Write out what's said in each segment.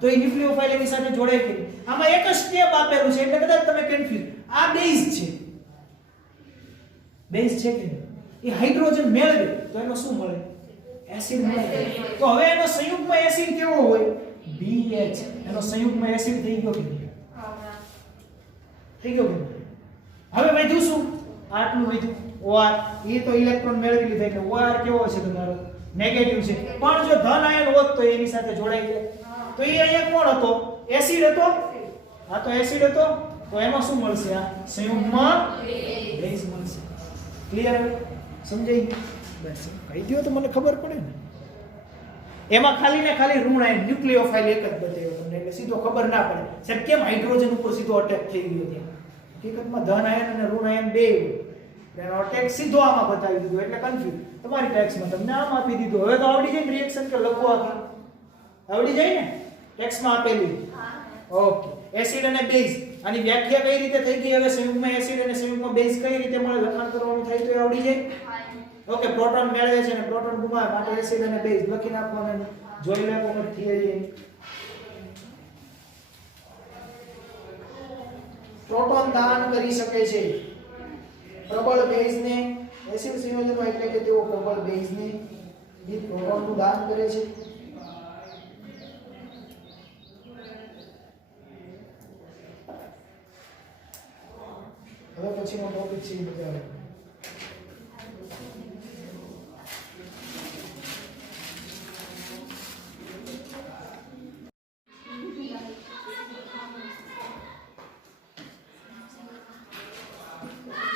તો એ ન્યુક્લિયોફાઇલ એની સાથે જોડાય કે નહીં? આમાં એક જ સ્ટેપ આપેલું છે એટલે કદાચ તમે કન્ફ્યુઝ. આ બેઝ છે. બેઝ છે કે નહીં? એ હાઇડ્રોજન મેળવે તો એનો શું મળે? એસિડ મળે. તો હવે એનો સંયુગ્મ એસિડ કેવો હોય? BH. એનો સંયુગ્મ એસિડ થઈ ગયો કે નહીં? થઈ ગયો કે નહીં? હવે વધ્યું શું? આટલું વધ્યું OR. એ તો ઇલેક્ટ્રોન મેળવી લીધા એટલે OR કેવો છે તમારો? નેગેટિવ છે. પણ જો ધન આયન હોત તો એની સાથે જોડાઈ જાય. તો એ અહીંયા કોણ હતો? એસિડ હતો. આ તો એસિડ હતો. તો એમાં શું મળશે? આ સંયુગ્મ બેઝ મળશે. ક્લિયર? સમજાઈ ગયું? બસ કહી દો તો મને ખબર પડે ને. એમાં ખાલી ને ખાલી ઋણ આયન ન્યુક્લિયોફાઇલ એક જ બતાવ્યો તમને એટલે સીધો ખબર ના પડે સાહેબ કેમ હાઇડ્રોજન ઉપર સીધો અટેક થઈ ગયો ત્યાં. હકીકતમાં ધન આયન અને ઋણ આયન બે એનો અટેક સીધો આમાં બતાવી દીધો એટલે કન્ફ્યુઝ. તમારી ટેક્સમાં તમને આમ આપી દીધું. હવે તો આવડી જાય રિએક્શન કે લખવા આવડી જાય ને? ટેક્સમાં આપેલું. ઓકે. એસિડ અને બેઝ આની વ્યાખ્યા કઈ રીતે થઈ ગઈ? હવે સંયુગ્મ એસિડ અને સંયુગ્મ બેઝ કઈ રીતે મળે લખાણ કરવાનું થાય તો એ આવડી જાય. ઓકે. પ્રોટોન મેળવે છે અને પ્રોટોન ગુમાવે માટે એસિડ અને બેઝ લખી નાખવાનું. જોઈ લે કોમર થિયરી. પ્રોટોન દાન કરી શકે છે પ્રબળ બેઝને એસિડ સંયોજનમાં એટલે કે તેઓ પ્રબળ બેઝને વિથ પ્રોટોનનું દાન કરે છે. હવે પછીનો ટોપિક છે મજા આવે.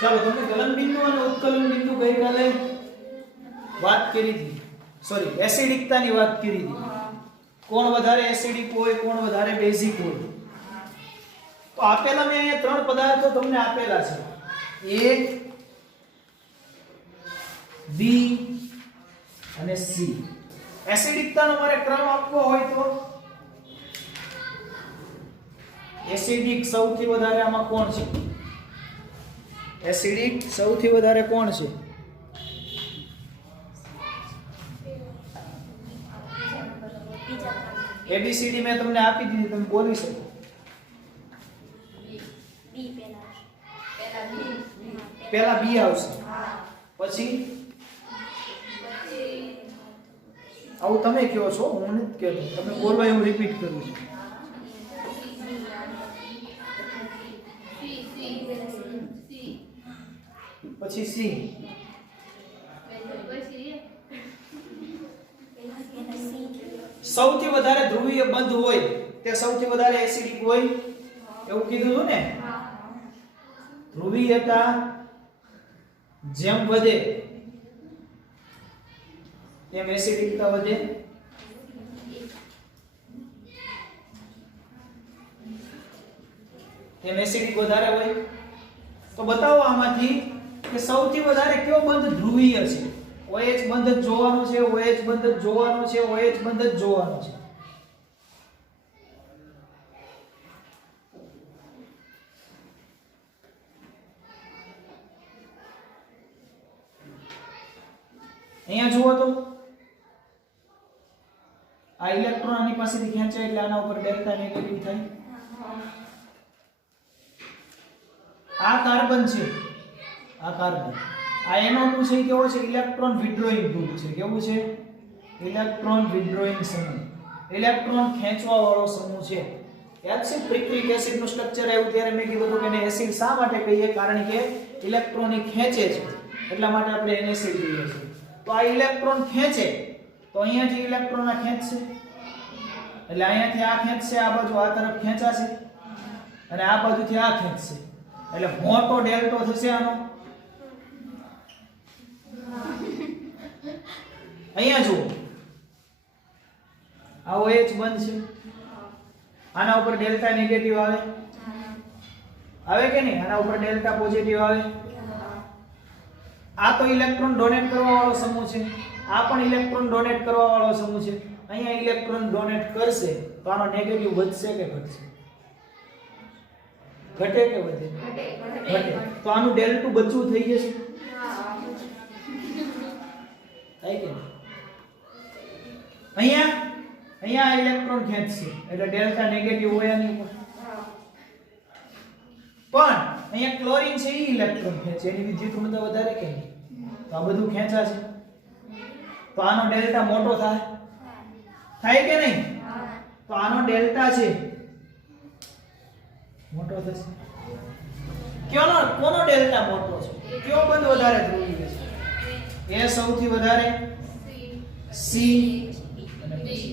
ચાલો તમને ગલન બિંદુ અને ઉત્કલન બિંદુ ગઈકાલે વાત કરી હતી. સોરી એસિડિકતાની વાત કરી હતી. કોણ વધારે એસિડિક હોય કોણ વધારે બેઝિક હોય. તો આપેલા મેં અહીંયા ત્રણ પદાર્થો તમને આપેલા છે. A B અને C. એસિડિકતાનો મારે ક્રમ આપવો હોય તો એસિડિક સૌથી વધારે આમાં કોણ છે? એસિડિક સૌથી વધારે કોણ છે? ABCD મેં તમને આપી દીધી તમે બોલી શકો. પહેલા B આવશે. પછી આવું તમે કહો છો હું નથી કહેતો. તમે બોલવા હું રિપીટ કરું છું. પછી C. સૌથી વધારે ધ્રુવીય બંધ હોય તે સૌથી વધારે એસિડિક હોય એવું કીધું હતું ને. ધ્રુવીયતા જેમ વધે તેમ એસિડિકતા વધે. તેમ એસિડિક વધારે હોય. તો બતાવો આમાંથી કે સૌથી વધારે કયો બંધ ધ્રુવીય છે? OH બંધ જ જોવાનો છે, OH બંધ જ જોવાનો છે, OH બંધ જ જોવાનો છે. અહીંયા જુઓ તો આ ઇલેક્ટ્રોન આની પાસેથી ખેંચાય એટલે આના ઉપર ડેલ્ટા નેગેટિવ થાય. આ કાર્બન છે. આ કાર્બન આ NO2 છે કેવો છે? ઇલેક્ટ્રોન વિથડ્રોઈંગ ગ્રુપ છે. કેવું છે? ઇલેક્ટ્રોન વિથડ્રોઈંગ સમૂહ. ઇલેક્ટ્રોન ખેંચવા વાળો સમૂહ છે. યાદ છે પ્રિક્રિક એસિડ નું સ્ટ્રક્ચર આવ્યું ત્યારે મેં કીધું કે એને એસિડ શા માટે કહીએ? કારણ કે ઇલેક્ટ્રોન ખેંચે છે એટલા માટે આપણે એને એસિડ કહીએ છીએ. તો આ ઇલેક્ટ્રોન ખેંચે તો અહીંયાથી ઇલેક્ટ્રોન આ ખેંચશે એટલે અહીંયાથી આ ખેંચશે, આ બાજુ આ તરફ ખેંચાશે અને આ બાજુથી આ ખેંચશે એટલે મોટો ડેલ્ટો થશે આનો. અહીંયા જુઓ આ OH બંધ છે. આના ઉપર ડેલ્ટા નેગેટિવ આવે કે નહીં? આના ઉપર ડેલ્ટા પોઝિટિવ આવે. આ તો ઇલેક્ટ્રોન ડોનેટ કરવા વાળો સમૂહ છે. આ પણ ઇલેક્ટ્રોન ડોનેટ કરવા વાળો સમૂહ છે. અહીંયા ઇલેક્ટ્રોન ડોનેટ કરશે તો આનો નેગેટિવ વધશે કે ઘટશે? ઘટે કે વધે? ઘટે. તો આનું ડેલ્ટું બચવું થઈ જશે. થાય કે અહીંયા અહીંયા ઇલેક્ટ્રોન ખેંચશે એટલે ડેલ્ટા નેગેટિવ હોય આની ઉપર. પણ અહીંયા ક્લોરીન છે ઈ ઇલેક્ટ્રોન ખેંચે એની વિદ્યુત વધારે કે નહીં? તો આ બધું ખેંચા છે તો આનો ડેલ્ટા મોટો થાય કે નહીં? તો આનો ડેલ્ટા છે મોટો થશે. કોનો ડેલ્ટા મોટો છે? કયો બંધ વધારે ધ્રુવીય છે? એ સૌથી વધારે સી અને પછી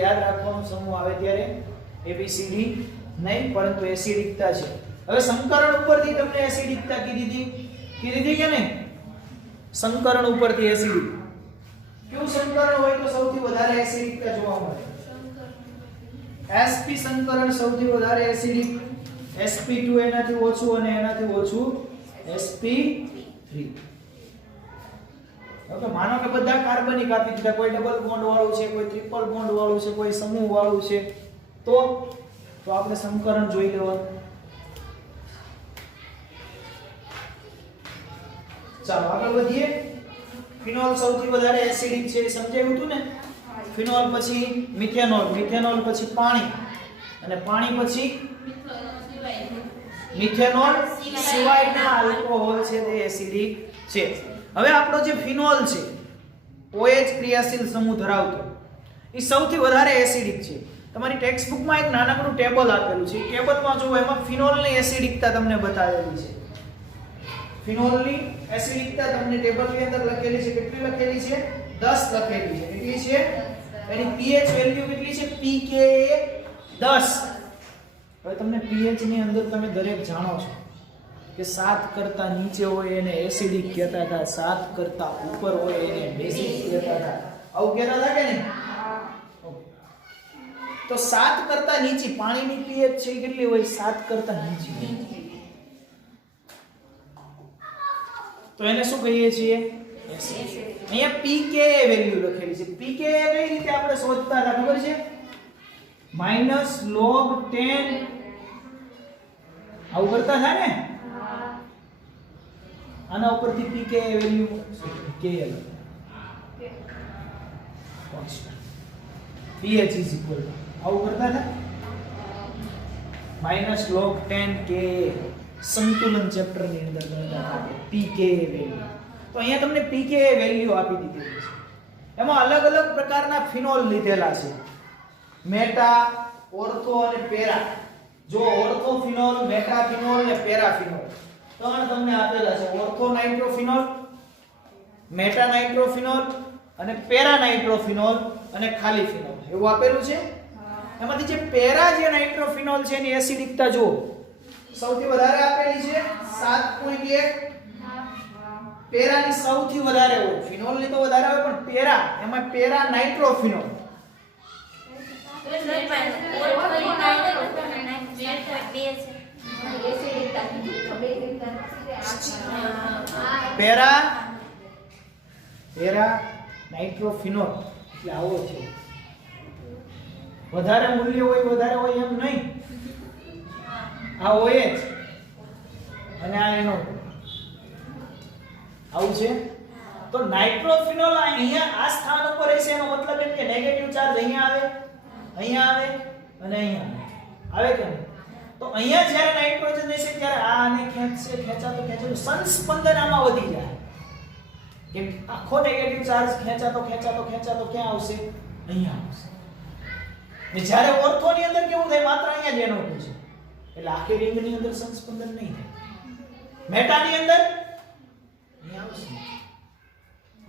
યાદ રાખવાનું સમૂહ આવે ત્યારે એબીસીડી નહીં પરંતુ એસિડિકતા છે. હવે સંકરણ ઉપરથી તમને એસિડિકતા કીધી કે નહીં? સંકરણ ઉપરથી એસિડિક કયું સંકરણ હોય તો સૌથી વધારે એસિડિકતા જોવા મળે? sp સંકરણ સૌથી વધારે એસિડિક, sp2 એનાથી ઓછું અને એનાથી ઓછું sp3. ઓકે, માનો કે બધા કાર્બનિક આપી દીધા, કોઈ ડબલ બોન્ડ વાળું છે, કોઈ ટ્રિપલ બોન્ડ વાળું છે, કોઈ સમૂહ વાળું છે, તો આપણે સંકરણ જોઈ લેવાનું. ચાલો આગળ વધીએ. ફિનોલ સૌથી વધારે એસિડિક છે સમજાયું હતું ને? ફિનોલ પછી મિથેનોલ, મિથેનોલ પછી પાણી અને પાણી પછી મિથેનોલ સિવાયના આલ્કોહોલ છે તે એસિડિક છે. હવે આપણો જે ફિનોલ છે OH ક્રિયાશીલ સમૂહ ધરાવતો એ સૌથી વધારે એસિડિક છે. તમારી ટેક્સ્ટ બુકમાં એક નાનકડું ટેબલ આપેલું છે. ટેબલમાં જો એમાં ફિનોલની એસિડિકતા તમને બતાવેલી છે. ફિનોલની એસિડિકતા તમને ટેબલની અંદર લખેલી છે. કેટલી લખેલી છે? 10 લખેલી છે. કેટલી છે? એની pH વેલ્યુ કેટલી છે? pKa 10. હવે તમને pH ની અંદર તમે દરેક જાણો છો કે 7 કરતા નીચે હોય એને એસિડિક કહેતા હતા, 7 કરતા ઉપર હોય એને બેઝિક કહેતા હતા. આવું કહેતા હતા કે નહીં? તો 7 કરતા નીચે પાણીની pH છે કેટલી હોય? 7 કરતા નીચે. તો એને શું કહીએ છીએ? અહીંયા pKa વેલ્યુ લખેલી છે. pKa કઈ રીતે આપણે શોધતા હતા ખબર છે? -log 10 આવું કરતા હતા ને? આના ઉપરથી pKa value KL constant pH is equal to આવું કરતા હતા? -log 10 Ka સંતુલન ચેપ્ટર ની અંદર ગણતા હતા pKa વેલ્યુ. તો અહીંયા તમને pKa વેલ્યુ આપી દીધી છે. એમાં અલગ અલગ પ્રકારના ફિનોલ લીધેલા છે. મેટા, ઓર્થો અને પેરા. જો ઓર્થો ફિનોલ, મેટા ફિનોલ અને પેરા ફિનોલ ત્રણ તમને આપેલા છે. ઓર્થો નાઇટ્રોફિનોલ, મેટા નાઇટ્રોફિનોલ અને પેરા નાઇટ્રોફિનોલ અને ખાલી ફિનોલ એવું આપેલું છે. એમાંથી જે પેરા જે નાઇટ્રોફિનોલ છે એની એસિડિકતા જો સૌથી વધારે આપેલી છે 7.1. પેરાની સૌથી વધારે હોય, ફિનોલની તો વધારે હોય પણ પેરા એમાં પેરા નાઇટ્રોફિનોલ પેરા નાઇટ્રોફિનોલ એટલે આવો છે. વધારે મૂલ્ય હોય એમ નહીં. આ OH અને આ એનો આવું છે. તો નાઇટ્રોફિનોલ અહીંયા આ સ્થાન ઉપર હશે એનો મતલબ એમ કે નેગેટિવ ચાર્જ અહીંયા આવે અને અહીંયા આવે કે નહીં? તો અહીંયા જ્યારે નાઇટ્રોજન હશે ત્યારે આ આને ખેંચાતો સંસ્પંદન આમાં વધી જાય. કે આખો નેગેટિવ ચાર્જ ખેંચાતો ક્યાં આવશે? અહીંયા આવશે. ને જ્યારે ઓર્થોની અંદર કેવું થાય? માત્ર અહીંયા જ એનો છે એટલે આખી રિંગની અંદર સંસ્પંદન નહીં થાય. મેટાની અંદર અહીંયા આવશે.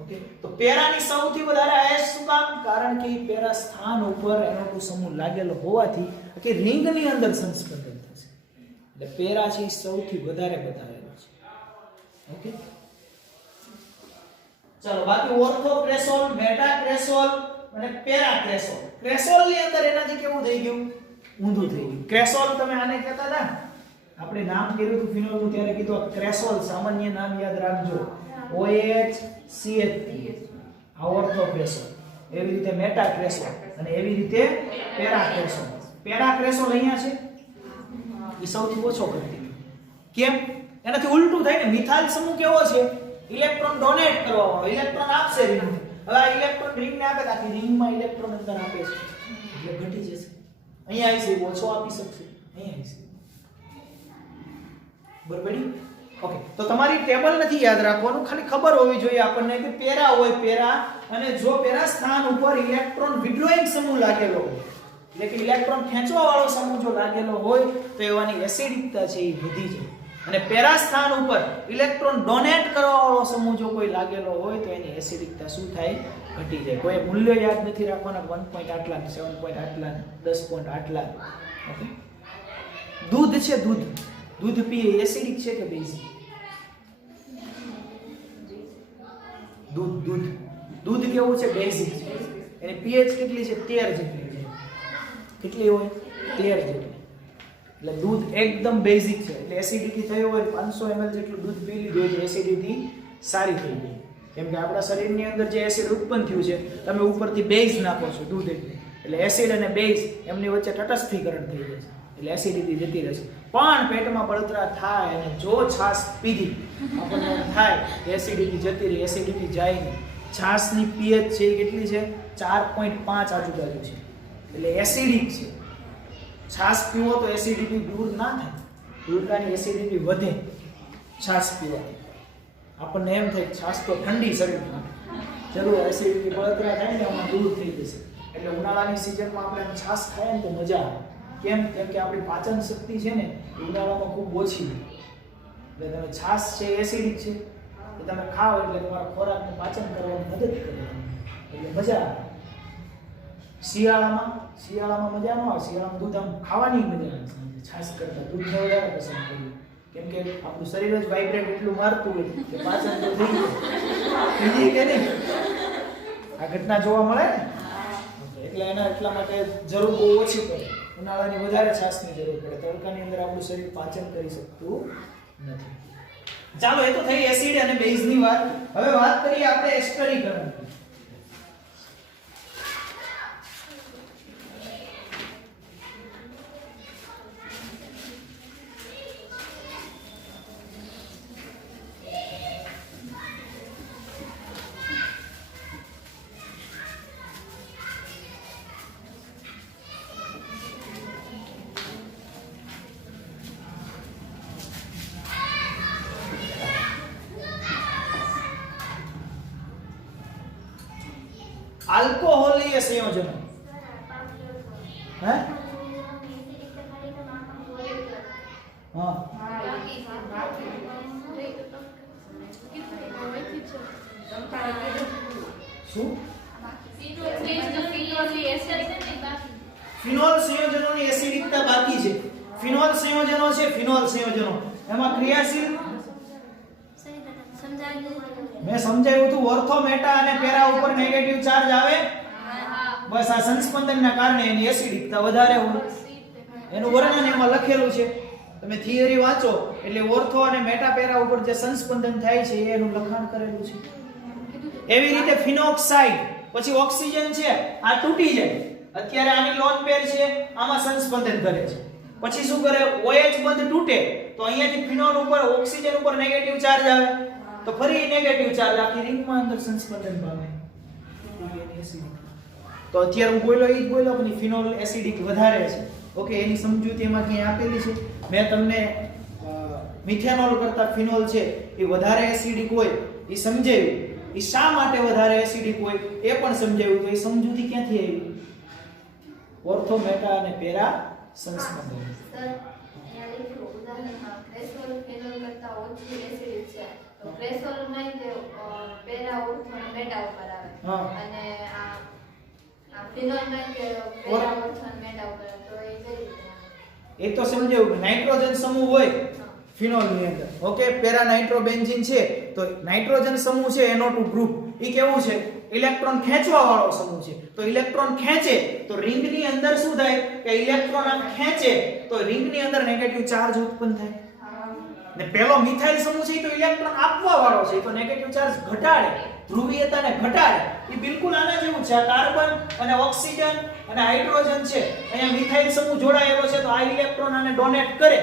ઓકે, તો પેરાની સૌથી વધારે આયસ શું કામ? કારણ કે એ પેરા સ્થાન ઉપર એનો સમૂહ લાગેલો હોવાથી કે રિંગની અંદર સંસ્પંદન થશે. એટલે પેરા છે સૌથી વધારે બતાવેલો છે. ઓકે, ચાલો બાકી ઓર્થો ક્રેસોલ, મેટા ક્રેસોલ અને પેરા ક્રેસોલ. ક્રેસોલ ની અંદર એનાથી કેવું થઈ ગયું? ઊંધું થઈ ગયું. ક્રેસોલ તમે આને કહેતા હતા, આપણે નામ કર્યું હતું ફિનોલ નું ત્યારે કીધું ક્રેસોલ. સામાન્ય નામ યાદ રાખજો, OHCH3 આ ઓર્થો ક્રેસોલ. એવી રીતે મેટા ક્રેસોલ અને એવી રીતે પેરા ક્રેસોલ. પેરા ક્રેસોલ અહીંયા છે એ સૌથી ઓછો કરતી. કેમ? એનાથી ઉલટું થાય ને. મિથાઇલ સમૂહ કેવો છે? ઇલેક્ટ્રોન ડોનેટ કરવામાં આવે, ઇલેક્ટ્રોન આપશે. હવે આ ઇલેક્ટ્રોન રિંગને આપે તો આખી રિંગમાં ઇલેક્ટ્રોન અંદર આપે છે એટલે ઘટી જશે. અહીંયા આવી છે ઓછો આપી શકશે, અહીંયા આવી છે. બરાબર? ઓકે, તો તમારી ટેબલ નથી યાદ રાખવાનું, ખાલી ખબર હોવી જોઈએ આપણને કે પેરા હોય પેરા, અને જો પેરા સ્થાન ઉપર ઇલેક્ટ્રોન વિડ્રોઈંગ સમૂહ લાગેલો હોય, એટલે કે ઇલેક્ટ્રોન ખેંચવા વાળો સમૂહ જો લાગેલો હોય તો એવાની એસિડિકતા છે એ વધી જાય. અને પેરા સ્થાન ઉપર ઇલેક્ટ્રોન ડોનેટ કરવા વાળો સમૂહ જો કોઈ લાગેલો હોય તો એની એસિડિકતા શું થાય? ઘટી જાય. કોઈ મૂલ્ય યાદ નથી રાખવાના, 1 આટલા, 7 આટલા, 10 આટલા. ઓકે, દૂધ છે, દૂધ પીએ એસિડિક છે કે બેઝિક? દૂધ કેવું છે? બેઝિક છે. એની pH કેટલી છે? 13 જેટલી છે. કેટલી હોય? 13 જેટલી. એટલે દૂધ એકદમ બેઝિક છે. એટલે એસિડિટી થયો હોય 500 ml જેટલું દૂધ પી લીધું હોય, એસિડિટી સારી થઈ ગઈ. કેમ કે આપણા શરીરની અંદર જે એસિડ ઉત્પન્ન થયું છે, તમે ઉપરથી બેઝ નાખો છો દૂધ એટલે એસિડ અને બેઝ એમની વચ્ચે તટસ્થીકરણ થઈ જાય છે, એટલે એસિડિટી જતી રહેશે. પણ પેટમાં બળતરા થાય અને જો છાશ પીધી આપણને થાય એસિડિટી જતી રહી, એસિડિટી જાય નહીં. છાશની pH છે એ કેટલી છે? 4.5 આજુબાજુ છે, એટલે એસિડિક છે. છાશ પીવો તો એસિડિટી દૂર ના થાય, ઉલટાની એસિડિટી વધે છાશ પીવાથી. આપણને એમ થાય છાશ તો ઠંડી શરીરમાં, ચલો એસિડિટી બળતરા થાય ને એમાં દૂર થઈ જશે. એટલે ઉનાળાની સિઝનમાં આપણે છાશ ખાઈએ ને તો મજા આવે. કેમ? કેમ કે આપણી પાચન શક્તિ છે ને ઉનાળામાં ખૂબ ઓછી હોય. એટલે તમે છાશ છે એસિડિક છે, એ તમે ખાઓ એટલે તમારા ખોરાકનું પાચન કરવામાં મદદ કરે, એટલે મજા આવે. શિયાળામાં મજા ન આવે. શિયાળામાં દૂધ આમ ખાવાની મજા આવે, છાશ કરતા દૂધને વધારે પસંદ કરીએ. કેમ કે આપણું શરીર જ વાઇબ્રેટ એટલું મારતું હોય કે પાચન તો થઈ જાય કે નહીં? આ ઘટના જોવા મળે ને, એટલે એટલા માટે જરૂર બહુ ઓછી પડે. ઉનાળાની વધારે છાશની જરૂર પડે. તડકાની અંદર આપણું શરીર પાચન કરી શકતું નથી. ચાલો, એ તો થઈ એસિડ અને બેઝની વાત. હવે વાત કરીએ આપણે એસ્ટરીકરણ. આલ્કોહોલીય સંયોજનો. હે? હા, શું? ફિનોલ સંયોજનોની એસિડિકતા બાકી છે. ફિનોલ સંયોજનો છે, ફિનોલ સંયોજનો એમાં ક્રિયાશીલ મેં સમજાવ્યું હતું. ઓર્થો, મેટા અને પેરા ઉપર નેગેટિવ ચાર્જ આવે. બસ આ સંસ્પંદનના કારણે એની એસિડિકતા વધારે હોય. એનું વર્ણન એમાં લખેલું છે. તમે થિયરી વાંચો એટલે ઓર્થો અને મેટા પેરા ઉપર જે સંસ્પંદન થાય છે એનું લખાણ કરેલું છે. એવી રીતે ફિનોક્સાઇડ, પછી ઓક્સિજન છે આ તૂટી જાય. અત્યારે આની લોન પેર છે, આમાં સંસ્પંદન કરે છે. પછી શું કરે? OH બંધ તૂટે તો અહીંયાથી ફિનોલ ઉપર ઓક્સિજન ઉપર નેગેટિવ ચાર્જ આવે, તો ફરી નેગેટિવ ચાર્જ આખી રિંગમાં અંદર સંસ્પંદન પામે. તો અત્યારે હું બોલ્યો એ જ બોલ્યો, પણ ફિનોલ એસિડિક વધારે છે. ઓકે, એની સમજૂતી એમાં ક્યાં આપેલી છે? મેં તમને મિથેનોલ કરતા ફિનોલ છે એ વધારે એસિડિક હોય એ સમજાવ્યું. એ શા માટે વધારે એસિડિક હોય એ પણ સમજાવ્યું. તો એ સમજૂતી ક્યાંથી આવી? ઓર્થો, મેટા અને પેરા સંસ્પંદન. તો પ્રેશર નહીં તે પેરા ઓર્થો અને મેટા ઉપર આવે, અને આ ફિનોલ નહીં તે પેરા ઓર્થો અને મેટા ઉપર આવે. તો એ કઈ રીતે? એ તો સમજાયું. નાઇટ્રોજન સમૂહ હોય ફિનોલ ની અંદર. ઓકે, પેરા નાઇટ્રોબેન્ઝીન છે તો નાઇટ્રોજન સમૂહ છે NO2 ગ્રુપ. એ કેવું છે? ઇલેક્ટ્રોન ખેંચવા વાળો સમૂહ છે. તો ઇલેક્ટ્રોન ખેંચે તો રિંગ ની અંદર શું થાય કે ઇલેક્ટ્રોન આ ખેંચે તો રિંગ ની અંદર નેગેટિવ ચાર્જ ઉત્પન્ન થાય. ને પેલો મિથાઇલ સમૂહ છે તો ઇલેક્ટ્રોન આપવા વાળો છે, તો નેગેટિવ ચાર્જ ઘટાડે, ધ્રુવીયતાને ઘટાડે. એ બિલકુલ આના જેવું છે. આ કાર્બન અને ઓક્સિજન અને હાઇડ્રોજન છે, અહીંયા મિથાઇલ સમૂહ જોડાયેલો છે તો આ ઇલેક્ટ્રોન આને ડોનેટ કરે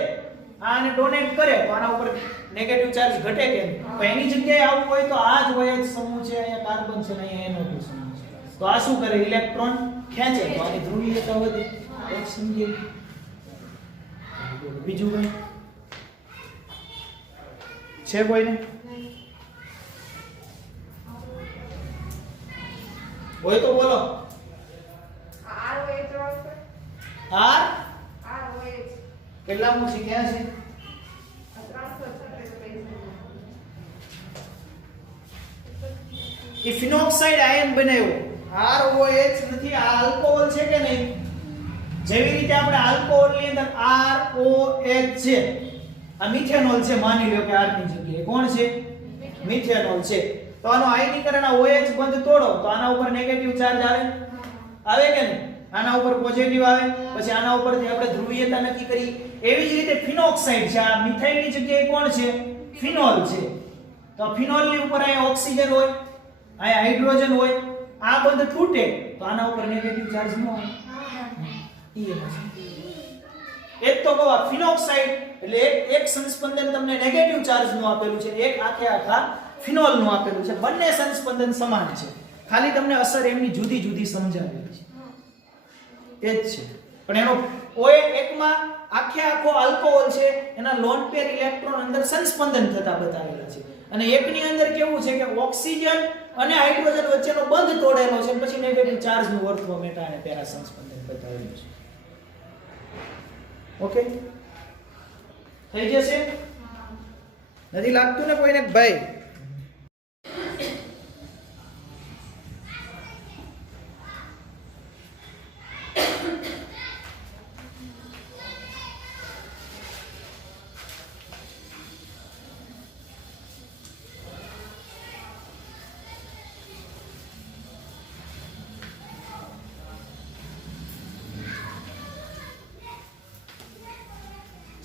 આને ડોનેટ કરે તો આના ઉપર નેગેટિવ ચાર્જ ઘટે કે નહીં? તો એની જગ્યાએ આવું હોય તો આ જ OH સમૂહ છે, અહીંયા કાર્બન છે ને અહીંયા NO2 સમૂહ છે. તો આ શું કરે? ઇલેક્ટ્રોન ખેંચે તો આની ધ્રુવીયતા વધે. એક સમજી બીજું કઈ છે કોઈને? હોય તો બોલો. આર કેટલામું છે? ક્યાં છે? એ ફિનોક્સાઇડ આયન બનાવ્યો. ROH નથી, આ આલ્કોહોલ છે કે નહીં? જેવી રીતે આપણે આલ્કોહોલ ની અંદર ROH છે, આ મિથેનોલ છે, માની લો કે R ની જગ્યાએ કોણ છે? મિથેનોલ છે. તો આનો આયનીકરણ આ OH બંધ તોડો તો આના ઉપર નેગેટિવ ચાર્જ આવે કે નહીં? આના ઉપર પોઝિટિવ આવે. પછી આના ઉપરથી આપણે ધ્રુવીયતા નક્કી કરી. એવી જ રીતે ફિનોક્સાઇડ છે, આ મિથાઇલ ની જગ્યાએ કોણ છે? ફિનોલ છે. તો ફિનોલ ની ઉપર અહીંયા ઓક્સિજન હોય, અહીંયા હાઇડ્રોજન હોય, આ બંધ તૂટે તો આના ઉપર નેગેટિવ ચાર્જ ન આવે. એક તો કહો ફિનોક્સાઇડ એટલે એક સંસ્પંદન તમને નેગેટિવ ચાર્જ નું આપેલું છે, એક આખા ફિનોલ નું આપેલું છે. બંને સંસ્પંદન સમાન છે, ખાલી તમને અસર એમની જુદી જુદી સમજાવેલી છે. એ જ છે. પણ એનો OH એકમાં આખો આલ્કોહોલ છે, એના લોન પેર ઇલેક્ટ્રોન અંદર સંસ્પંદન થતા બતાવેલા છે. અને એકની અંદર કેવું છે કે ઓક્સિજન અને હાઇડ્રોજન વચ્ચેનો બંધ તોડેલો છે, પછી નેગેટિવ ચાર્જ નું વર્તમાન અને પેરા સંસ્પંદન બતાવેલું છે. ઓકે થઈ જશે? નથી લાગતું ને કોઈને ભાઈ?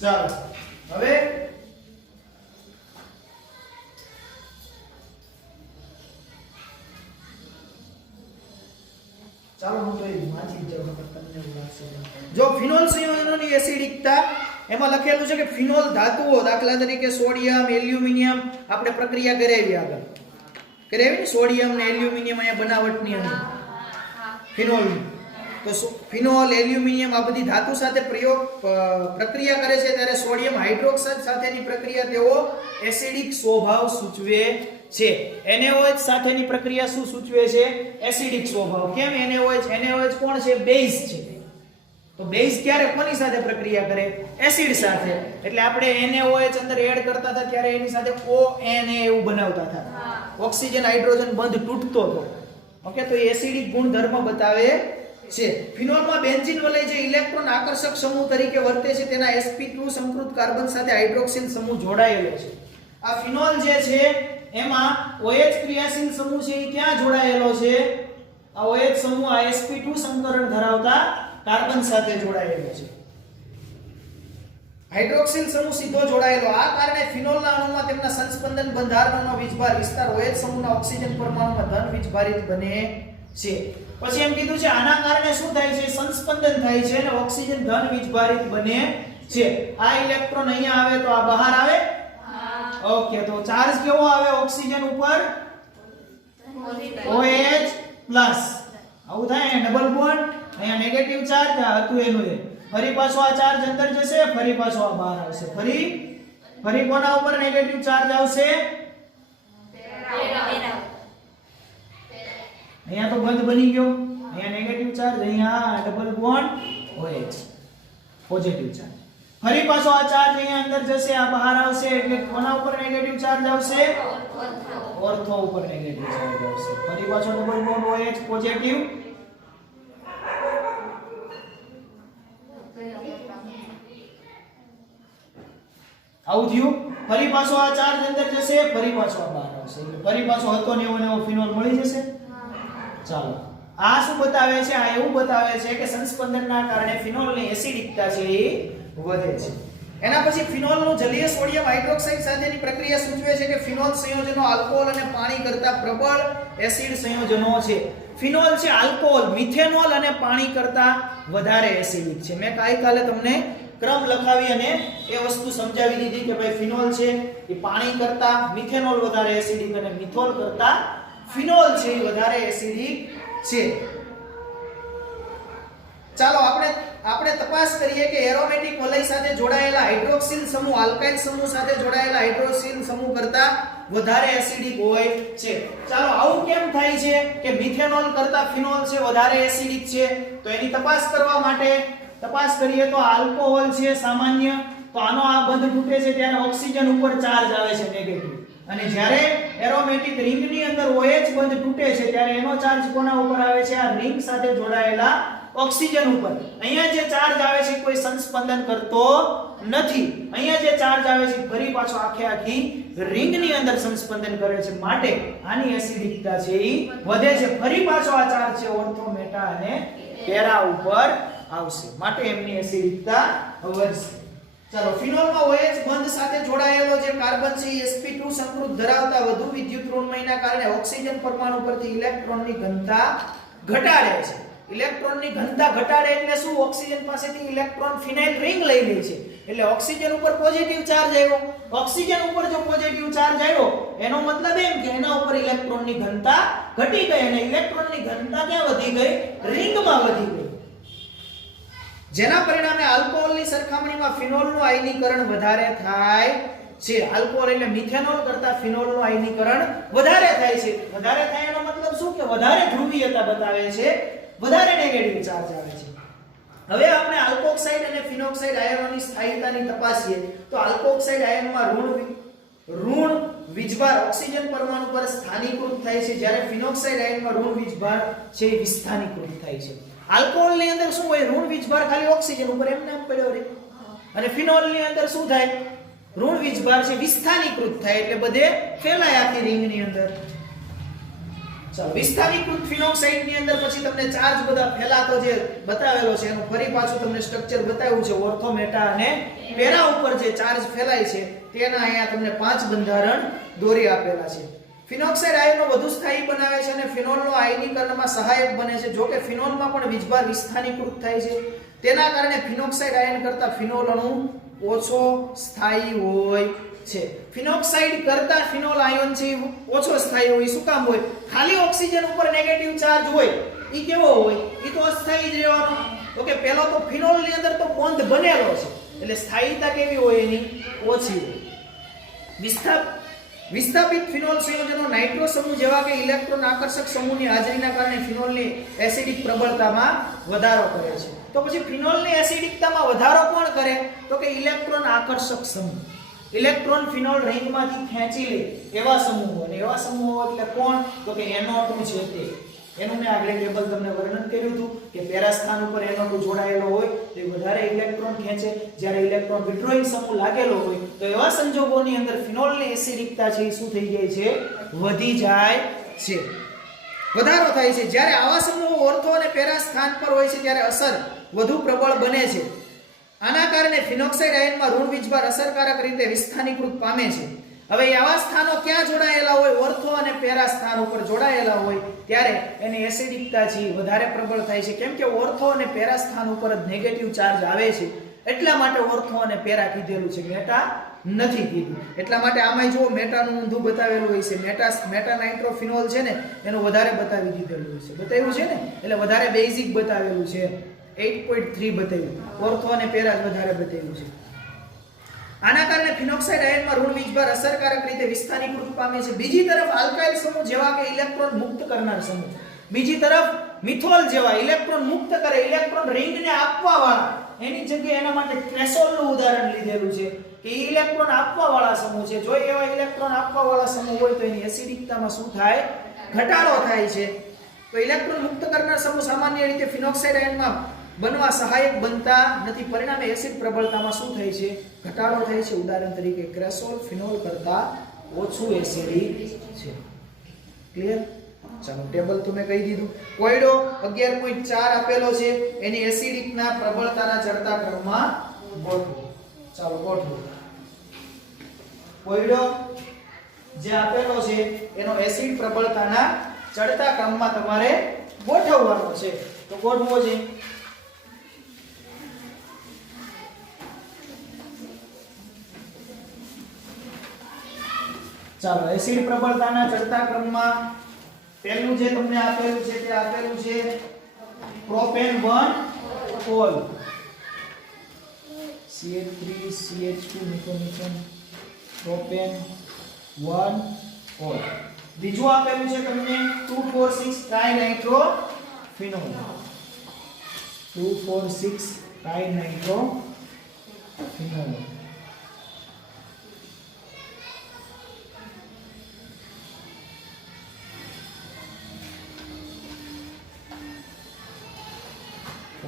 ચાલો હવે ચાલો હું તો એ વાંચી જ જાઉં, તમને એવું લાગશે. જો ફિનોલ સંયોજનોની એસિડિકતા એમાં લખેલું છે કે ફિનોલ ધાતુઓ, દાખલા તરીકે સોડિયમ, એલ્યુમિનિયમ, આપણે પ્રક્રિયા કરાવી આગળ કરાવી ને સોડિયમ ને એલ્યુમિનિયમ અહીંયા બનાવટની અંદર ફિનોલ. તો ફિનોલ, એલ્યુમિનિયમ આ બધી ધાતુ સાથે પ્રક્રિયા કરે છે ત્યારે સોડિયમ હાઇડ્રોક્સાઇડ સાથેની પ્રક્રિયા તેઓ એસિડિક સ્વભાવ સૂચવે છે. NaOH સાથેની પ્રક્રિયા શું સૂચવે છે? એસિડિક સ્વભાવ. કેમ NaOH? NaOH કોણ છે? બેઝ છે. તો બેઝ ક્યારે કોની સાથે પ્રક્રિયા કરે? એસિડ સાથે. એટલે આપણે NaOH અંદર એડ કરતા હતા ત્યારે એની સાથે ONA એવું બનાવતા હતા. ઓક્સિજન હાઇડ્રોજન બંધ તૂટતો હતો. ઓકે, તો એ એસિડિક ગુણધર્મ બતાવે છે. ફિનોલમાં બેન્ઝીન વલય જે ઇલેક્ટ્રોન આકર્ષક સમૂહ તરીકે વર્તે છે તેના sp2 સંકૃત કાર્બન સાથે હાઇડ્રોક્સિલ સમૂહ જોડાયેલો છે. આ ફિનોલ જે છે એમાં OH ક્રિયાશીલ સમૂહ છે એ ક્યાં જોડાયેલો છે? આ OH સમૂહ આ sp2 સંકરણ ધરાવતા કાર્બન સાથે જોડાયેલો છે. હાઇડ્રોક્સિલ સમૂહ સીધો જોડાયેલો. આ કારણે ફિનોલના અણુમાં તેમના સંસ્પંદન બંધારણનો વીજભાર વિસ્તાર OH સમૂહના ઓક્સિજન પરમાણુમાં ધન વીજભારિત બને છે. પછી એમ કીધું છે આના કારણે શું થાય છે? સંસ્પંદન થાય છે અને ઓક્સિજન ધન વીજભારિત બને છે. આ ઇલેક્ટ્રોન અહીંયા આવે તો આ બહાર આવે. ઓકે, તો ચાર્જ કેવો આવે ઓક્સિજન ઉપર? OH plus. આવું થાય ડબલ બોન્ડ, અહીંયા નેગેટિવ ચાર્જ હતું એનું એ. ફરી પાછો આ ચાર્જ અંદર જશે, ફરી પાછો આ બહાર આવશે. ફરી કોના ઉપર નેગેટિવ ચાર્જ આવશે? અહીંયા તો બંધ બની ગયો, અહીંયા નેગેટિવ ચાર્જ, અહીંયા double bond OH positive charge. ફરી પાછો આ ચાર્જ અહીંયા અંદર જશે, આ બહાર આવશે, એટલે કોના ઉપર નેગેટિવ ચાર્જ આવશે? ઓર્થો ઉપર નેગેટિવ ચાર્જ આવશે. ફરી પાછો ડબલ બોન્ડ OH પોઝિટિવ. આવું થયું. ફરી પાછો આ ચાર્જ અંદર જશે, ફરી પાછો આ બહાર આવશે, ફરી પાછો હતો ને એવો ફિનોલ મળી જશે. ચાલો, આ શું બતાવે છે? આ એવું બતાવે છે કે સંસ્પંદનના કારણે ફિનોલની એસિડિકતા છે એ વધે છે. એના પછી ફિનોલનું જલીય સોડિયમ હાઇડ્રોક્સાઇડ સાથેની પ્રક્રિયા સૂચવે છે કે ફિનોલ સંયોજનો આલ્કોહોલ અને પાણી કરતા પ્રબળ એસિડ સંયોજનો છે. ફિનોલ છે આલ્કોહોલ, મિથેનોલ અને પાણી કરતા વધારે એસિડિક છે. મેં કાલે તમને ક્રમ લખાવી અને એ વસ્તુ સમજાવી દીધી કે ભાઈ ફિનોલ છે એ પાણી કરતા મિથેનોલ વધારે એસિડિક અને મિથોલ કરતા ફિનોલ છે એ વધારે એસિડિક છે. ચાલો આપણે તપાસ કરીએ કે એરોમેટિક વલય સાથે જોડાયેલા હાઇડ્રોક્સિલ સમૂહ આલ્કાઇલ સમૂહ સાથે જોડાયેલા હાઇડ્રોક્સિલ સમૂહ કરતા વધારે એસિડિક હોય છે. ચાલો આવું કેમ થાય છે કે મિથેનોલ કરતા ફિનોલ છે વધારે એસિડિક છે? તો એની તપાસ કરવા માટે તપાસ કરીએ તો આલ્કોહોલ છે સામાન્ય, તો આનો આ બંધ તૂટે છે ત્યારે ઓક્સિજન ઉપર ચાર્જ આવે છે નેગેટિવ, અને જ્યારે એરોમેટિક રિંગની અંદર OH બંધ તૂટે છે ત્યારે એનો ચાર્જ કોના ઉપર આવે છે? આ રિંગ સાથે જોડાયેલા ઓક્સિજન ઉપર. અહીંયા જે ચાર્જ આવે છે કોઈ સંસ્પંદન કરતો નથી. અહીંયા જે ચાર્જ આવે છે ફરી પાછો આખી રિંગની અંદર સંસ્પંદન કરે છે, માટે આની એસિડિકતા છે એ વધે છે. ફરી પાછો આ ચાર્જ છે ઓર્થો, મેટા અને પેરા ઉપર આવશે, માટે એમની એસિડિકતા વધશે. ચાલો ફિનોલમાં OH બંધ સાથે જોડાયેલો જે કાર્બન છે એ sp2 સંકૃત ધરાવતા વધુ વિદ્યુત ઋણમયના કારણે ઓક્સિજન પરમાણુ પરથી ઇલેક્ટ્રોનની ઘનતા ઘટાડે છે. ઇલેક્ટ્રોનની ઘનતા ઘટાડે એટલે શું? ઓક્સિજન પાસેથી ઇલેક્ટ્રોન ફિનાઇલ રિંગ લઈ લે છે, એટલે ઓક્સિજન ઉપર પોઝિટિવ ચાર્જ આવ્યો. ઓક્સિજન ઉપર જો પોઝિટિવ ચાર્જ આવ્યો એનો મતલબ એમ કે એના ઉપર ઇલેક્ટ્રોનની ઘનતા ઘટી ગઈ, અને ઇલેક્ટ્રોનની ઘનતા ક્યાં વધી ગઈ? રિંગમાં વધી ગઈ. જેના પરિણામે આલ્કોહોલની સરખામણીમાં ફિનોલનું આયનીકરણ વધારે થાય છે. આલ્કોહોલ એટલે મિથેનોલ કરતા ફિનોલનું આયનીકરણ વધારે થાય છે. વધારે થાય એનો મતલબ શું? કે વધારે ધ્રુવીયતા બતાવે છે, વધારે નેગેટિવ ચાર્જ આવે છે. હવે આપણે આલ્કોક્સાઇડ અને ફિનોક્સાઇડ આયનોની સ્થાયીતાની તપાસીએ તો આલ્કોક્સાઇડ આયનમાં ઋણ વીજભાર ઓક્સિજન પરમાણુ પર સ્થાનીકૃત થાય છે, જ્યારે ફિનોક્સાઇડ આયનમાં ઋણ વીજભાર છે વિસ્થાનીકૃત થાય છે. આલ્કોહોલની અંદર શું હોય? ઋણ વીજભાર ખાલી ઓક્સિજન ઉપર એમને એમ પડ્યો રહે, અને ફિનોલની અંદર શું થાય? ઋણ વીજભાર છે વિસ્થાનીકૃત થાય, એટલે બધે ફેલાય આખી રિંગની અંદર. ચાલો વિસ્થાનીકૃત ફિનોક્સાઇડ ની અંદર પછી તમને ચાર્જ બધા ફેલાતો જે બતાવેલો છે એનું ફરી પાછું તમને સ્ટ્રક્ચર બતાવ્યું છે. ઓર્થો, મેટા અને પેરા ઉપર જે ચાર્જ ફેલાય છે તેના અહીંયા તમને 5 બંધારણ દોરી આપેલા છે. ફિનોક્સાઇડ આયનો વધુ સ્થાયી બનાવે છે અને ફિનોલનો આયનીકરણમાં સહાયક બને છે. જો કે ફિનોલમાં પણ વીજભાર વિસ્થાનીકૃત થાય છે, તેના કારણે ફિનોક્સાઇડ આયન કરતા ફિનોલ અણુ ઓછો સ્થાયી હોય છે. ફિનોક્સાઇડ કરતા ફિનોલ આયન છે ઓછો સ્થાયી હોય. શું કામ હોય? ખાલી ઓક્સિજન ઉપર નેગેટિવ ચાર્જ હોય, ઈ કેવો હોય? ઈ તો અસ્થાયી જ રહેવાનો. તો કે પેલો તો ફિનોલ ની અંદર તો બોન્ડ બનેલો છે, એટલે સ્થાયીતા કેવી હોય? એની ઓછી હોય. વિસ્થાપિત ફિનોલ સંયોજનો નાઇટ્રો સમૂહ જેવા કે ઇલેક્ટ્રોન આકર્ષક સમૂહની હાજરીના કારણે ફિનોલની એસિડિક પ્રબળતામાં વધારો કરે છે. તો પછી ફિનોલની એસિડિકતામાં વધારો કોણ કરે? તો કે ઇલેક્ટ્રોન આકર્ષક સમૂહ. ઇલેક્ટ્રોન ફિનોલ રિંગમાંથી ખેંચી લે એવા સમૂહો, અને એવા સમૂહો એટલે કોણ? તો કે NO2 છે તે. એનું મેં આગળ ટેબલ તમને વર્ણન કર્યું હતું કે પેરા સ્થાન ઉપર NO2 જોડાયેલો હોય તો વધારે ઇલેક્ટ્રોન ખેંચે, જ્યારે ઇલેક્ટ્રોન વિડ્રોઈંગ સમૂહ લાગેલો હોય તો એવા સંજોગોની અંદર ફિનોલની એસિડિકતા છે એ શું થઈ જાય છે? વધી જાય છે, વધારો થાય છે. જ્યારે આવા સમૂહો ઓર્થો અને પેરા સ્થાન પર હોય છે ત્યારે અસર વધુ પ્રબળ બને છે. આના કારણે ફિનોક્સાઇડ આયનમાં ઋણ વીજભાર અસરકારક રીતે વિસ્થાનીકૃત પામે છે. હવે આવા સ્થાનો ક્યાં જોડાયેલા હોય? ઓર્થો અને પેરા સ્થાન ઉપર જોડાયેલા હોય ત્યારે એની એસિડિકતા છે વધારે પ્રબળ થાય છે. કેમ કે ઓર્થો અને પેરા સ્થાન ઉપર જ નેગેટિવ ચાર્જ આવે છે, એટલા માટે ઓર્થો અને પેરા કીધેલું છે, મેટા નથી કીધું. એટલા માટે આમાં જો મેટાનું ઊંધું બતાવેલું હોય છે. મેટા નાઇટ્રોફિનોલ છે ને એનું વધારે બતાવી દીધેલું હોય છે, બતાવ્યું છે ને, એટલે વધારે બેઝિક બતાવેલું છે. 8.3 બતાવ્યું. ઓર્થો અને પેરા વધારે બતાવ્યું છે. આના કારણે ફિનોક્સાઇડ આયનમાં ઋણ વીજભાર અસરકારક રીતે વિસ્થાનીકૃત પામે છે. બીજી તરફ આલ્કાઇલ સમૂહ જેવા કે ઇલેક્ટ્રોન મુક્ત કરનાર સમૂહ, બીજી તરફ મિથોલ જેવા ઇલેક્ટ્રોન મુક્ત કરે, ઇલેક્ટ્રોન રિંગને આપવા વાળા, એની જગ્યાએ એના માટે ક્રેસોલનું ઉદાહરણ લીધેલું છે કે ઇલેક્ટ્રોન આપવા વાળા સમૂહ છે. જો એવા ઇલેક્ટ્રોન આપવા વાળા સમૂહ હોય તો એની એસિડિકતામાં શું થાય? ઘટાડો થાય છે. તો ઇલેક્ટ્રોન મુક્ત કરનાર સમૂહ સામાન્ય રીતે ફિનોક્સાઇડ આયનમાં બનવા સહાયક બનતા નથી. પરિણામે એસિડ પ્રબળતામાં શું થાય છે? ઘટાડો થાય છે. ઉદાહરણ તરીકે ક્રેસોલ ફિનોલ કરતા ઓછું એસિડિક છે. ક્લિયર? ચાલો ટેબલ તો મેં કહી દીધું. કોયડો 11.4 આપેલો છે, એની એસિડિકના પ્રબળતાના ચડતા ક્રમમાં ગોઠવો. ચાલો ગોઠવો. કોયડો જે આપેલો છે એનો એસિડ પ્રબળતાના ચડતા ક્રમમાં તમારે ગોઠવવાનો છે. તો ગોઠવો છે. ચાલો એસિડ પ્રબળતાના ચડતા ક્રમમાં પહેલું જે તમને આપેલું છે તે આપેલું છે પ્રોપેન 1 ઓલ CH3 CH2 નિકોમિથેન પ્રોપેન 1 ઓલ. બીજું આપેલું છે તમને 2,4,6 ટ્રાઇનાઇટ્રોફિનોલ 2,4,6 ટ્રાઇનાઇટ્રોફિનોલ.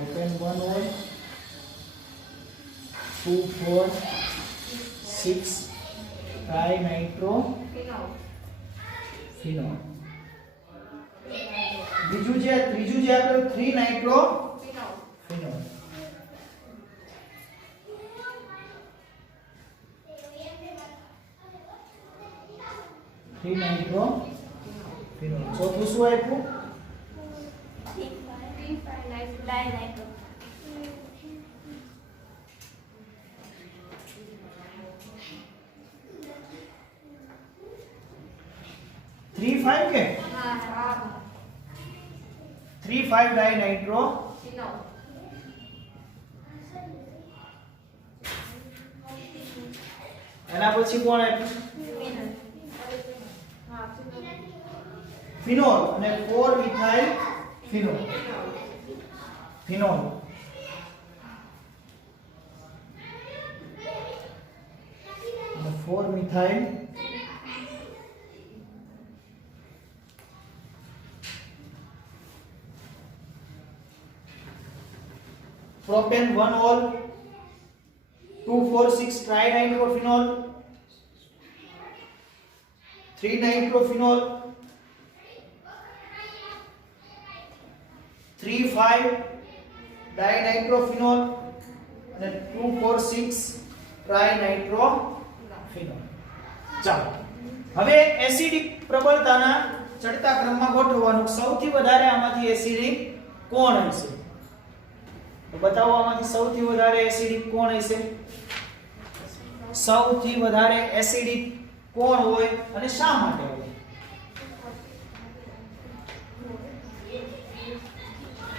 Open 1 oil 2,4,6 ટ્રાઇનાઇટ્રોફિનોલ. ત્રીજું જે આપણે 3 નાઇટ્રોફિનોલ. 3 નાઇટ્રોફિનોલ. ચોથું શું આપ્યું? 3,5 કે 3,5 ડાયનાઇટ્રોફિનોલ. એના પછી કોણ આપ્યું? ફિનોલ અને 4 મિથાઇલ ફિનોલ. ફિનોલ અને 4 મિથાઇલ પ્રોપેન 1 ઓલ 2,4,6 ટ્રાઇનાઇટ્રોફિનોલ 3 નાઇટ્રોફિનોલ 3,5 ડાયનાઇટ્રોફિનોલ અને 2,4,6 ટ્રાઇનાઇટ્રોફિનોલ. ચાલો હવે એસિડિક પ્રબળતાના ચડતા ક્રમમાં ગોઠવવાનું. સૌથી વધારે આમાંથી એસિડિક કોણ હશે? તો બતાવો આમાંથી સૌથી વધારે એસિડિક કોણ હશે? સૌથી વધારે એસિડિક કોણ હોય અને શા માટે હોય?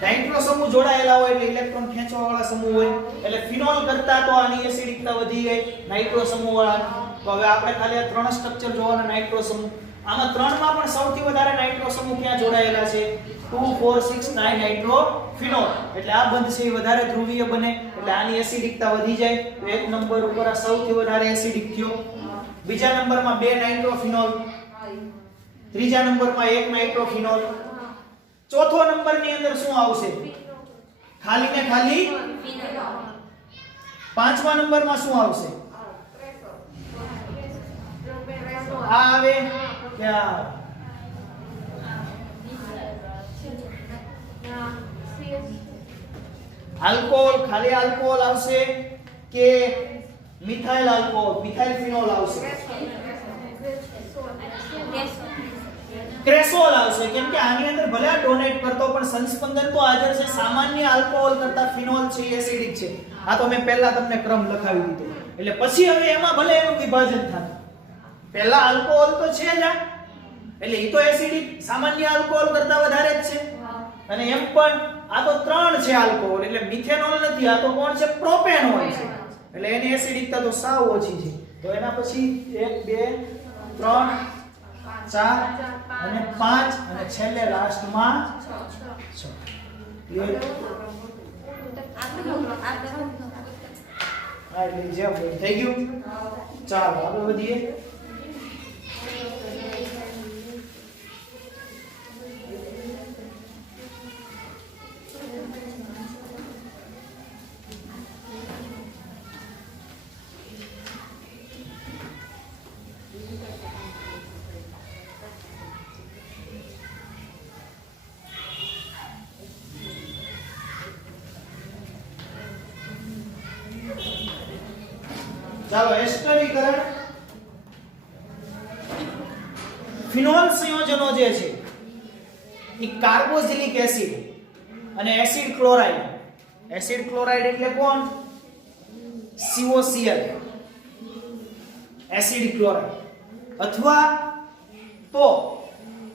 નાઇટ્રો સમૂહ જોડાયેલા હોય એટલે ઇલેક્ટ્રોન ખેંચવા વાળા સમૂહ હોય એટલે ફિનોલ કરતા તો આની એસિડિકતા વધી ગઈ નાઇટ્રો સમૂહ વાળા. તો હવે આપણે ખાલી આ ત્રણ સ્ટ્રક્ચર જોવાના નાઇટ્રો સમૂહ. આમાં ત્રણમાં પણ સૌથી વધારે નાઇટ્રો સમૂહ ક્યાં જોડાયેલા છે? 2,4,6 નાઇટ્રોફિનોલ. એટલે આ બંધ છે એ વધારે ધ્રુવીય બને એટલે આની એસિડિકતા વધી જાય. તો એક નંબર ઉપર આ સૌથી વધારે એસિડિક થયો. બીજા નંબરમાં 2 નાઇટ્રોફિનોલ. ત્રીજા નંબરમાં 1 નાઇટ્રોફિનોલ. ચોથો નંબરની અંદર શું આવશે? ખાલી ને ખાલી. પાંચમા નંબરમાં શું આવશે? આ આવે કે આ? આલ્કોહોલ, ખાલી આલ્કોહોલ આવશે કે મિથાઇલ આલ્કોહોલ, મિથાઇલ ફિનોલ આવશે? ક્રેસોલ આવશે. કેમ કે આની અંદર ભલે આ ડોનેટ કરતો પણ સંસ્પંદન તો હાજર છે. સામાન્ય આલ્કોહોલ કરતા ફિનોલ છે એસિડિક છે. આ તો મેં પહેલા તમને ક્રમ લખાવી દીધો. એટલે પછી હવે એમાં ભલે એનું વિભાજન થાય. પહેલા આલ્કોહોલ તો છે જ આ એટલે એ તો એસિડિક સામાન્ય આલ્કોહોલ કરતા વધારે જ છે. અને એમ પણ આ તો 3 છે આલ્કોહોલ એટલે મિથેનોલ નથી. આ તો કોણ છે? પ્રોપેનોલ છે. એટલે એની એસિડિકતા તો સાવ ઓછી છે. તો એના પછી 1 2 3 4 અને 5 અને છેલ્લે લાસ્ટમાં 6. ક્લિયર? આ એટલે જેમ થઈ ગયું. ચાલો આગળ વધીએ. ચાલો એસ્ટરીકરણ. ફિનોલ સંયોજનો જે છે એ કાર્બોક્સિલિક એસિડ અને એસિડ ક્લોરાઇડ. એસિડ ક્લોરાઇડ એટલે કોણ? COCl acid chloride. અથવા તો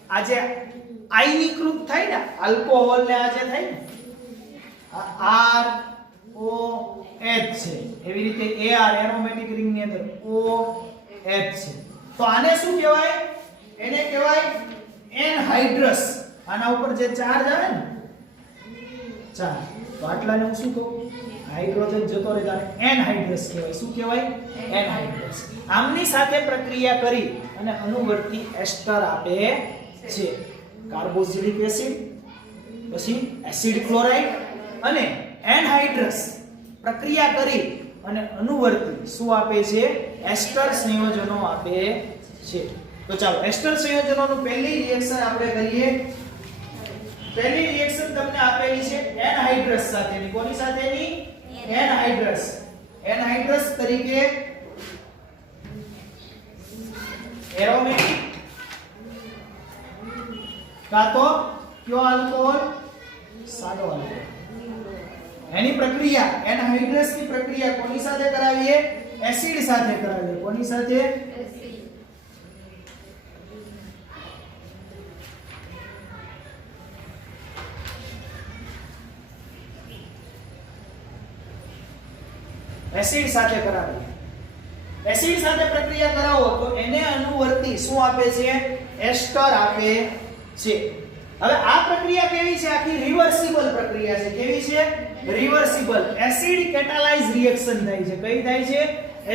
આ જે આયનીકૃત થાય ને આલ્કોહોલ ને આ જે થાય ને આ ROH છે, એવી રીતે AR એરોમેટિક રિંગ ની અંદર OH છે. તો આને શું કહેવાય? એને કહેવાય એનહાઇડ્રસ. આના ઉપર જે ચાર્જ આવે ને ચાર્જ, તો આટલાને હું શું કહું? હાઇડ્રોજન જતો રહે ત્યારે એનહાઇડ્રસ કહેવાય. શું કહેવાય? એનહાઇડ્રસ. આમની સાથે પ્રક્રિયા કરી અને અનુવર્તી એસ્ટર આપે છે. કાર્બોક્સિલિક એસિડ, પછી એસિડ ક્લોરાઇડ અને એનહાઇડ્રસ પ્રક્રિયા કરી અને અનુવર્તી શું આપે છે? એસ્ટર સંયોજનો આપે છે. તો ચાલો એસ્ટર સંયોજનોનું પહેલી રિએક્શન આપણે કરીએ. પહેલી રિએક્શન તમને આપેલી છે એનહાઇડ્રસ સાથેની. કોની સાથેની? એનહાઇડ્રસ. એનહાઇડ્રસ તરીકે એરોમેટિક કાં તો કયો આલ્કોહોલ? સાદો આલ્કોહોલ. એની પ્રક્રિયા એનહાઇડ્રસ ની પ્રક્રિયા કોની સાથે કરાવીએ? એસિડ સાથે કરાવીએ. કોની સાથે? એસિડ સાથે કરાવીએ. એસિડ સાથે પ્રક્રિયા કરાવો તો એને અનુવર્તી શું આપે છે? એસ્ટર આપે છે. હવે આ પ્રક્રિયા કેવી છે? આખી રિવર્સિબલ પ્રક્રિયા છે. કેવી છે? રિવર્સિબલ. એસિડ કેટાલાઇઝ રિએક્શન થાય છે. કઈ થાય છે?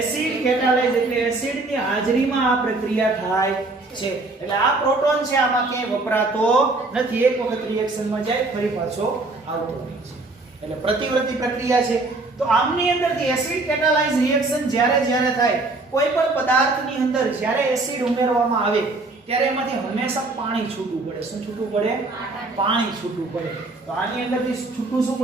એસિડ કેટાલાઇઝ. એટલે એસિડની હાજરીમાં આ પ્રક્રિયા થાય છે. એટલે આ પ્રોટોન છે આમાં ક્યાંય વપરાતો નથી. એક વખત રિએક્શનમાં જાય ફરી પાછો આવતો રહે છે. એટલે પ્રતિવર્તી પ્રક્રિયા છે. તો આમની અંદરથી એસિડ કેટાલાઇઝ રિએક્શન જ્યારે થાય, કોઈ પણ પદાર્થની અંદર જ્યારે એસિડ ઉમેરવામાં આવે ત્યારે એમાંથી હંમેશા પાણી છૂટવું પડે. શું છૂટવું પડે? પાણી છૂટવું પડે. તો આની અંદરથી છૂટું શું